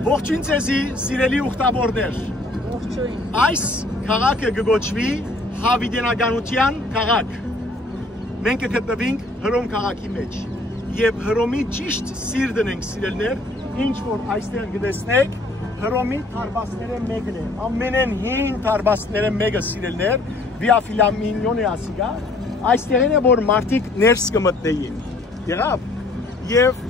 Ողջույն ձեզի, սիրելի ուխտավորներ։ Այս քաղաքը կգոչվի հավիտենականության քաղաք։ Մենք կգտնվենք Հռոմ քաղաքի մեջ եւ Հռոմի ճիշտ սիրտն ենք սիրելներ, ինչ որ այստեղ կտեսնեք, Հռոմի տարբասները մեկն է, ամենեն հին տարբասները մեկը սիրելներ, Վիա Ֆլամինիոն է ասիգա, այստեղն է որ մարդիկ ներս կմտնեին։ Եղավ եւ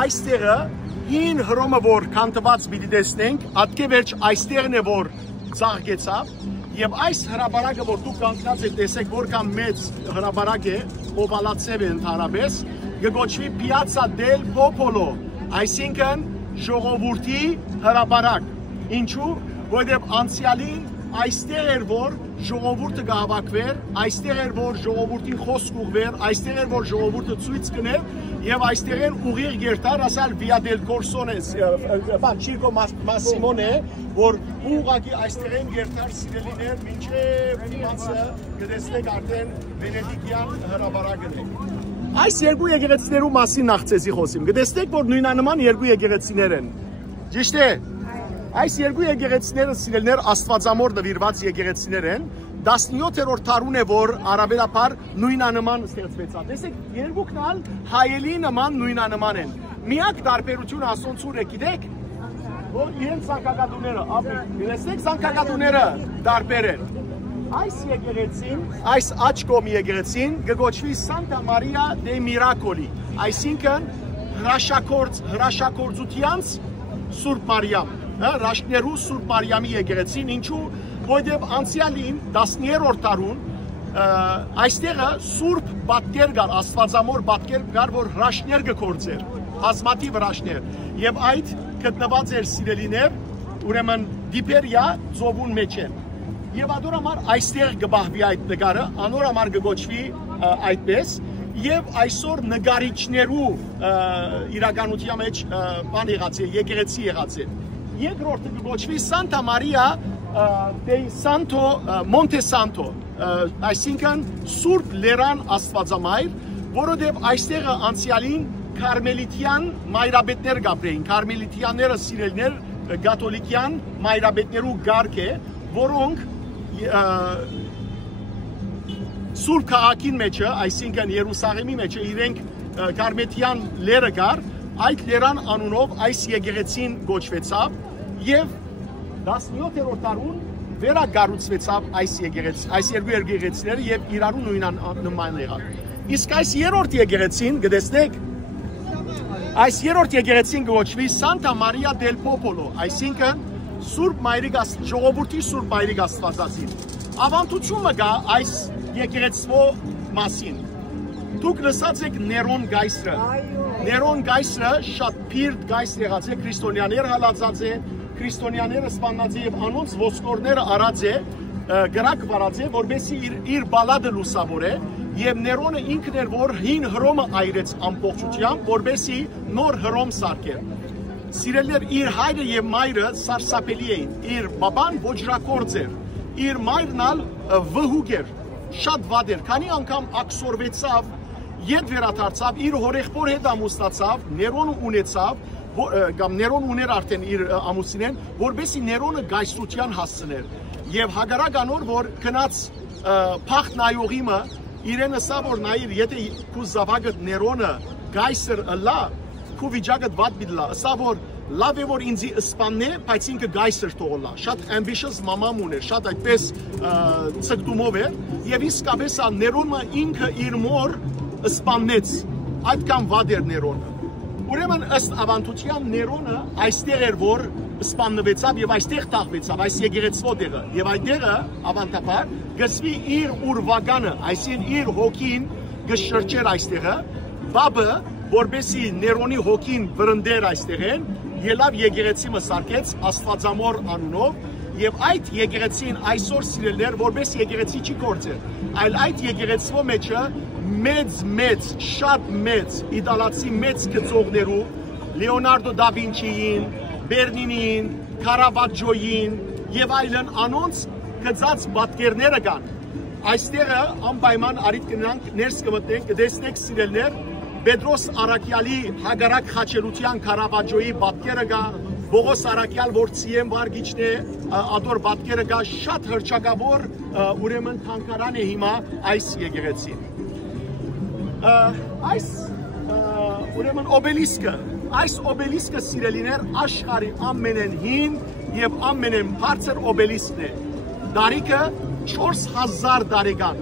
այստեղը հին Հռոմը որ քանտված պիտի տեսնենք, ատկե վերջ այստեղն է որ ծաղկեցավ եւ այս հրաբարակը որ դուք կանգնած եք տեսեք որքան մեծ հրաբարակ է, օվալացև է ընդհանրապես, կգոչվի Piazza del Popolo, այսինքն ժողովրդի հրաբարակ։ Ինչու՞, որովհետեւ անցյալին այստեղ էր որ ժողովուրդը կհավաքվեր, այստեղ էր որ ժողովրդին խոսք ուղղվեր, այստեղ էր որ ժողովուրդը ցույց կներ եւ այստեղ էր ուղիղ գերտար ասալ Via del Corson Chico Massimo-ն է, որ ուղղակի այստեղ են գերտար սիրելիներ մինչեւ դիմանցը կտեսնեք արդեն վենեդիկյան հրաբարակն է։ Այս երկու եկեղեցիներու մասին նախ ցեզի խոսիմ։ Կտեսնեք որ նույնանման երկու եկեղեցիներ են։ Ճիշտ է։ Այս երկու եկեղեցիները սիրելներ աստվածամոր նվիրված եկեղեցիներ են 17-րդ դարուն է որ արաբելապար նույնանման ստեղծվեցավ։ Տեսեք, երկուքն ալ հայելի նման նույնանման են։ Միակ տարբերությունը ասոնցուր է գիտեք, որ իրենց ցանկակատուները, ապրեք, ցանկակատուները տարբեր են։ Այս եկեղեցին, այս աջ կողմի եկեղեցին կգոչվի Santa Maria dei Miracoli, այսինքն հրաշագործությանց Սուրբ Մարիամ, Ռաշկներու Սուրբ Մարիամի եկեղեցին, ինչու, որովհետև անցյալին 10-րդ դարուն այստեղը Սուրբ պատկեր կար, աստվածամոր պատկեր կար, որ հրաշքներ կգործեր, բազմաթիվ հրաշքներ, եւ այդ գտնված էր սիրելիներ, ուրեմն դիպերիա ծովուն մեջ են։ Եվ ադոր համար այստեղ կբահվի այդ նկարը, անոր համար կգոչվի այդպես, եւ այսօր նկարիչներու իրականության մեջ բան եղած է, եկեղեցի եղած է։ Երկրորդը կգոչվի Santa Maria dei Santo Monte Santo, այսինքն Սուրբ Լերան Աստվածամայր, որովհետև այստեղը անցյալին կարմելիտյան մայրաբետներ կապրեին, կարմելիտյանները սիրելներ կաթոլիկյան մայրաբետներու գարկ է, որոնք Սուրբ քաղաքին մեջը, այսինքն Երուսաղեմի մեջը իրենք կարմետյան լերը կար, այդ լերան անունով այս եկեղեցին գոչվեցավ եւ 17-րդ դարուն վերակառուցվեցավ այս երկու եկեղեցիները եւ իրարու նույնանման եղավ։ Իսկ այս երրորդ եկեղեցին գտեսնեք, այս երրորդ եկեղեցին գոչվի Santa Maria del Popolo, այսինքն Սուրբ Մայրիկ ժողովրդի Սուրբ Մայրիկ Աստվածածին։ Ավանդությունը կա այս եկեղեցվո մասին։ Դուք լսած եք Ներոն գայսրը։ Ներոն գայսրը շատ փիրտ գայսր եղած է, քրիստոնյաներ հալածած է, քրիստոնյաները սպանած է եւ անոնց ոսկորները արած է, գրակ վարած է, որբեսի իր բալադը լուսավորե եւ Ներոնը ինքն էր որ հին Հռոմը այրեց ամբողջությամբ, որբեսի նոր Հռոմ սարքեր։ Սիրելներ, իր հայրը եւ մայրը սարսափելի էին, իր բաբան ոճրակորձ էր, իր մայրն ալ վհուկ էր, շատ վատ էր, քանի անգամ աքսորվեցավ, ետ վերադարձավ, իր հորեղբոր հետ ամուսնացավ, Ներոնը ունեցավ, կամ Ներոն ուներ արդեն իր ամուսինեն, որբեսի Ներոնը գայսրության հասցներ։ Եվ հագարակ անոր, որ կնած փախտ նայողիմը իրեն ասա, որ նայիր, եթե քու զավակդ Ներոնը գայսր ըլա, քու վիճակդ վատ բիդլա, ասա, որ լավ է, որ ինձի ըսպանն է, բայց ինքը գայսր թողոլա, շատ ambitious մամամ ուներ, շատ այդպես ծգտումով էր, և իսկապես Ներոնը ինքը իր մոր ըսպաննեց, այդքան վատ էր Ներոնը։ Ուրեմն ըստ ավանդության Ներոնը այստեղ էր որ սպաննվեցավ եւ այստեղ տաղվեցավ այս եկեղեցվո տեղը եւ այդ տեղը ավանդաբար գծվի իր ուրվագանը, այսինքն իր հոգին գշրջեր այստեղը, բաբը որբեսի Ներոնի հոգին վրընդեր այստեղեն, ելավ եկեղեցի մսարկեց Աստվածամոր անունով եւ այդ եկեղեցին այսօր սիրելներ որբես եկեղեցի չի գործեր, այլ այդ եկեղեցվո մեջը մեծ, շատ մեծ, իտալացի մեծ գծողներու, Լեոնարդո դա Վինչիին, Բերնինին, Կարավաջոյին եւ այլն անոնց գծած պատկերները կան։ Այստեղը անպայման արիդ կնանք ներս կմտնենք, կտեսնեք սիրելներ, Պետրոս Արաքյալի հագարակ խաչելության Կարավաջոյի պատկերը կա, Բողոս Արաքյալ, որ Ցիեմ վարգիչն է, ադոր պատկերը գա շատ հրճակավոր ուրեմն թանգարան է հիմա այս եկեղեցին։ Այս ուրեմն օբելիսկը սիրելիներ աշխարհի ամենեն հին եւ ամենեն բարձր օբելիսկն է։ Դարիքը 4000 տարեկան։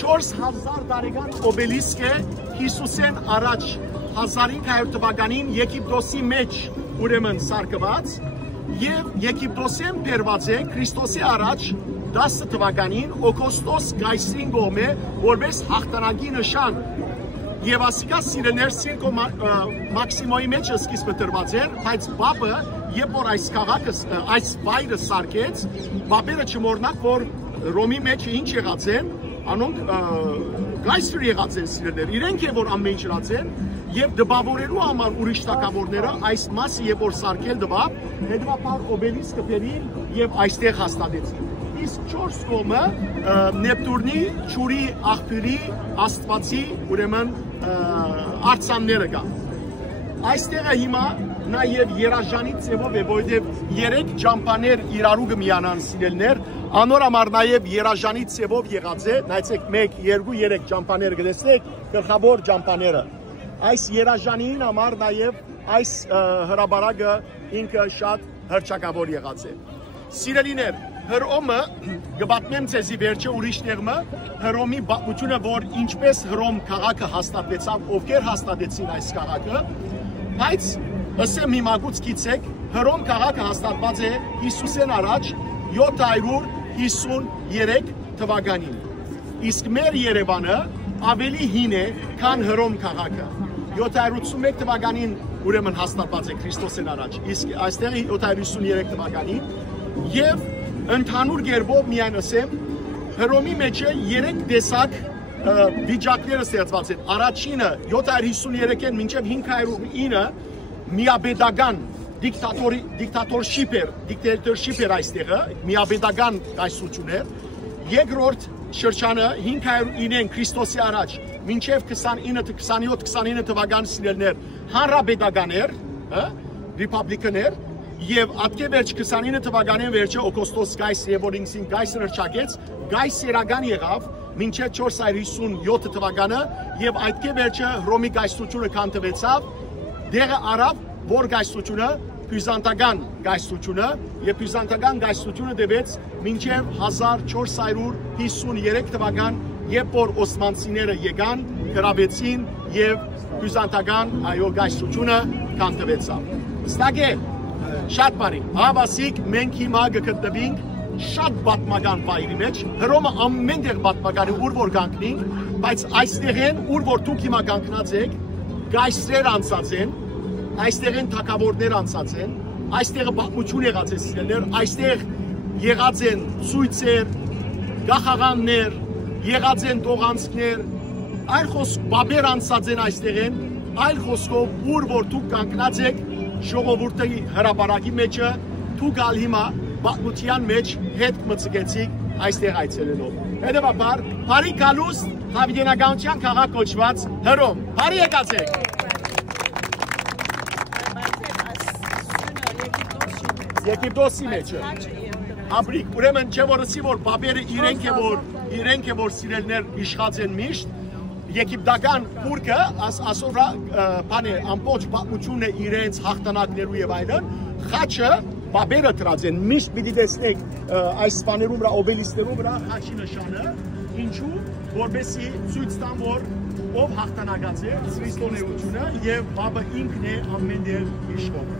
4000 տարեկան օբելիսկ է Հիսուսեն առաջ 1500 թվականին Եգիպտոսի մեջ ուրեմն սարքված եւ Եգիպտոսեն բերված է Քրիստոսի առաջ 10 թվականին Օգոստոս Գայսրին գոմե որպես հաղթանակի նշան եւ ասիկա սիրելներ Սիրկո Մաքսիմոյի մեջ սկիզբը տրված էր, բայց բաբը երբ որ այս քաղաքը այս վայրը սարքեց, բաբերը չմոռնակ որ Ռոմի մեջ ինչ եղած են, անոնք գայսր եղած են սիրելներ, իրենք է որ ամեն ինչ եղած են եւ դպավորելու համար ուրիշ թակավորները այս մասը երբ որ սարքել դպավ, հետո օբելիսկը բերին եւ այստեղ հաստատեցին։ Իսկ 4 կողմը Նեպտուրնի, Չուրի, Աղբյուրի, Աստվածի ուրեմն արձանները կան։ Այստեղը հիմա նաև երաժանի ձևով է, որովհետև 3 ճամփաներ իրարու կմիանան սիրելներ, անոր համար նաև երաժանի ձևով եղած է, նայեցեք 1, 2, 3 ճամփաներ կտեսնեք, գլխավոր ճամփաները։ Այս երաժանին համար նաև այս հրաբարակը ինքը շատ հրճակավոր եղած է։ Սիրելիներ, Հռոմը գբատմեմ ցեզի վերջը ուրիշ տեղը Հռոմի բացությունը որ ինչպես Հռոմ քաղաքը հաստատվեցավ, ովքեր հաստատեցին այս քաղաքը, բայց ասեմ հիմագուց գիտեք Հռոմ քաղաքը հաստատված է Հիսուսեն առաջ 753 թվականին։ Իսկ մեր Երևանը ավելի հին է, քան Հռոմ քաղաքը։ 781 թվականին ուրեմն հաստատված է Քրիստոսեն առաջ, իսկ այստեղ 753 թվականին եւ ընդհանուր գերբով միայն ասեմ Հռոմի մեջ 3 տեսակ վիճակները ստեղծված են։ Առաջինը 753-ին մինչև 509 միաբեդական դիկտատորշիպ էր այստեղը, միաբեդական կայսրություն էր։ Երկրորդ շրջանը 509 Քրիստոսի առաջ մինչև 27-29 թվական սիրելներ հանրապետական էր, ռիպաբլիկան էր, եւ ատկե վերջ 29 թվականին վերջը Օգոստոս Գայսր եւ որ ինքսին Գայսր հրճակեց, Գայսերական եղավ մինչև 457 թվականը եւ այդկե վերջը Հռոմի գայսրությունը քանդվեցավ, դեղը արավ որ գայսրությունը բյուզանդական գայսրությունը եւ բյուզանդական գայսրությունը դեպեց մինչև 1453 թվական, երբ որ օսմանցիները եկան, գրավեցին եւ բյուզանդական այո գայսրությունը քանդվեցավ։ Ստակ է շատ բարի, հավասիկ մենք հիմա գտնվենք շատ պատմական վայրի մեջ, Հռոմը ամեն տեղ պատմական է, ուր որ կանգնենք, բայց այստեղ են, ուր որ դուք հիմա կանգնած եք, գայսրեր անցած են, այստեղ են թագավորներ անցած են, այստեղ պատմություն եղած է սիրելներ, այստեղ եղած են ցույցեր, գախաղաններ, եղած են տողանցքներ, այլ խոսք բաբեր անցած են այստեղ են, այլ խոսքով, ուր որ դուք կանգնած եք, ժողովուրդի հրապարակի մեջը դու գալ հիմա պատմության մեջ հետ մցկեցիք այստեղ այցելելով։ Հետևաբար, բարի գալուս հավիտենականության քաղաք կոչված Հռոմ։ Բարի եկացեք։ Եգիպտոսի մեջը։ Ապրիկ, ուրեմն չէ որ ասի որ բաբերը իրենք է որ սիրելներ իշխած են միշտ, Եգիպտական բուրգը ասորա բանը ամբողջ պատմությունը իրենց հաղթանակներու եւ այլն, խաչը բաբերը դրած են, միշտ պիտի տեսնեք այս բաներում վրա օբելիսկներում վրա խաչի նշանը, ինչու որբեսի ցույց տան որ ով հաղթանակած է քրիստոնեությունը եւ բաբը ինքն է ամեն դեր իշխող։